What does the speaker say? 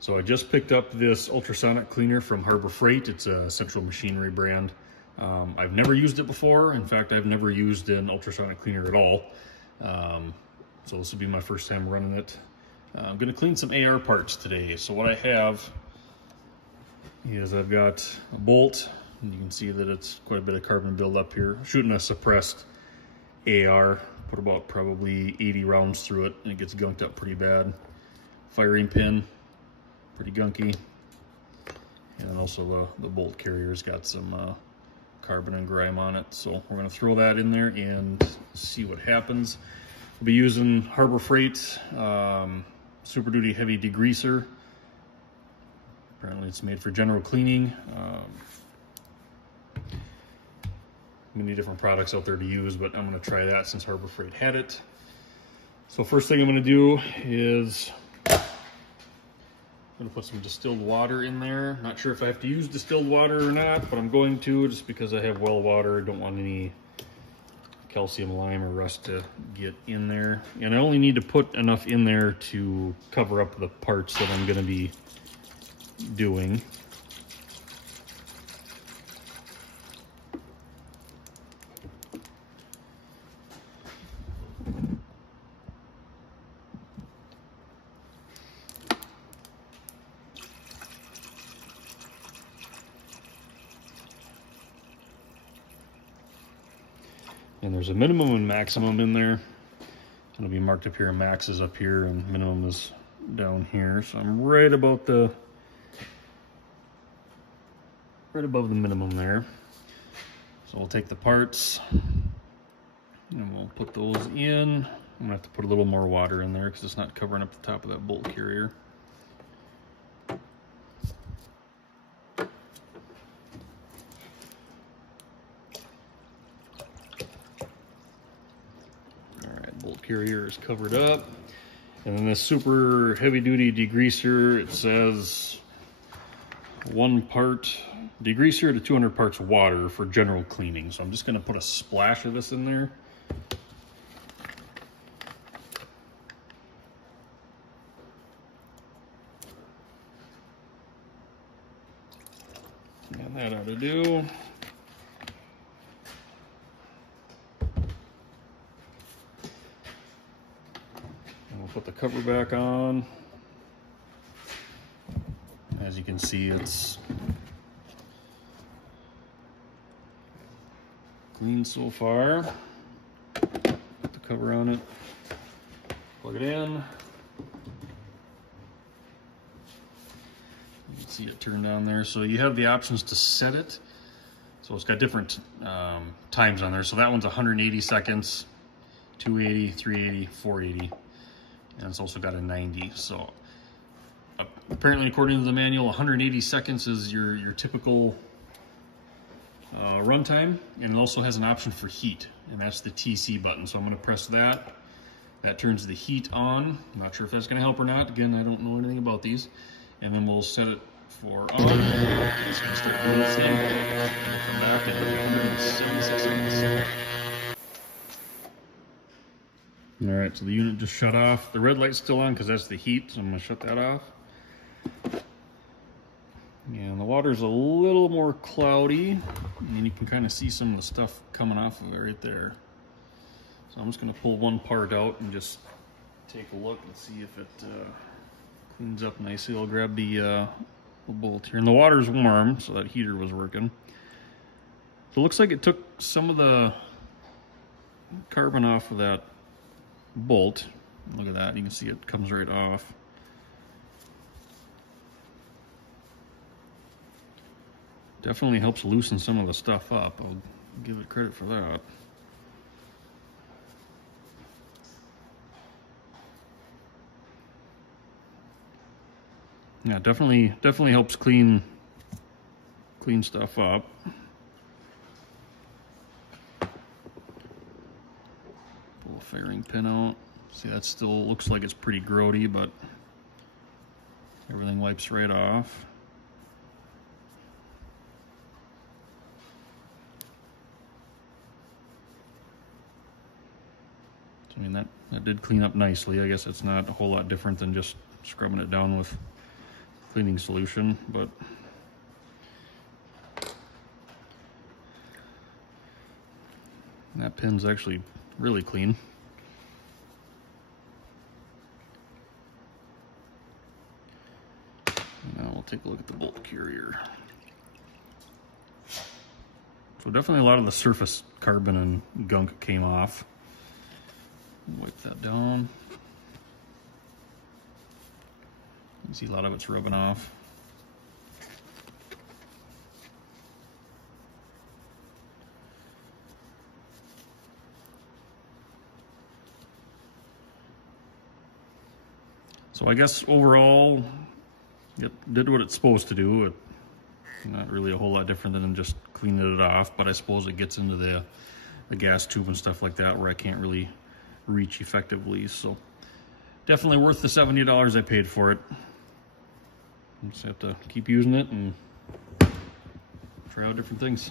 So I just picked up this ultrasonic cleaner from Harbor Freight. It's a Central Machinery brand. I've never used it before. In fact, I've never used an ultrasonic cleaner at all. So this will be my first time running it. I'm gonna clean some AR parts today. So what I have is I've got a bolt, and you can see that it's quite a bit of carbon buildup here. Shooting a suppressed AR, put about probably 80 rounds through it, and it gets gunked up pretty bad. Firing pin, pretty gunky. And also the bolt carrier's got some carbon and grime on it. So we're gonna throw that in there and see what happens. We'll be using Harbor Freight Super Duty Heavy Degreaser. Apparently it's made for general cleaning. Many different products out there to use, but I'm gonna try that since Harbor Freight had it. So first thing I'm gonna do is I'm gonna put some distilled water in there. Not sure if I have to use distilled water or not, but I'm going to just because I have well water. I don't want any calcium, lime, or rust to get in there. And I only need to put enough in there to cover up the parts that I'm gonna be doing. And there's a minimum and maximum in there. It'll be marked up here, max is up here and minimum is down here. So I'm right above the minimum there. So we'll take the parts and we'll put those in. I'm gonna have to put a little more water in there because it's not covering up the top of that bolt carrier. Bolt carrier is covered up. And then this super heavy duty degreaser, it says 1 part degreaser to 200 parts water for general cleaning. So I'm just gonna put a splash of this in there. And that ought to do. Put the cover back on. As you can see, it's clean so far. Put the cover on it, plug it in. You can see it turned on there. So you have the options to set it. So it's got different times on there. So that one's 180 seconds, 280, 380, 480. And it's also got a 90. So apparently, according to the manual, 180 seconds is your typical run time. And it also has an option for heat, and that's the TC button. So I'm gonna press that. That turns the heat on. I'm not sure if that's gonna help or not. Again, I don't know anything about these. And then we'll set it for on. It's gonna start doing its thing. We'll come back at 176 seconds. All right, so the unit just shut off. The red light's still on because that's the heat, so I'm gonna shut that off. And the water's a little more cloudy, and you can kind of see some of the stuff coming off of it right there. So I'm just gonna pull one part out and just take a look and see if it cleans up nicely. I'll grab the bolt here, and the water's warm, so that heater was working. So it looks like it took some of the carbon off of that bolt. Look at that, you can see it comes right off. Definitely helps loosen some of the stuff up. I'll give it credit for that. Yeah, definitely helps clean stuff up. Firing pin out. See, that still looks like it's pretty grody, but everything wipes right off. So, I mean, that did clean up nicely. I guess it's not a whole lot different than just scrubbing it down with cleaning solution, but that pin's actually really clean. Now we'll take a look at the bolt carrier. So definitely a lot of the surface carbon and gunk came off. Wipe that down. You can see a lot of it's rubbing off. So I guess overall, it did what it's supposed to do. It's not really a whole lot different than just cleaning it off, but I suppose it gets into the gas tube and stuff like that where I can't really reach effectively. So definitely worth the $70 I paid for it. Just have to keep using it and try out different things.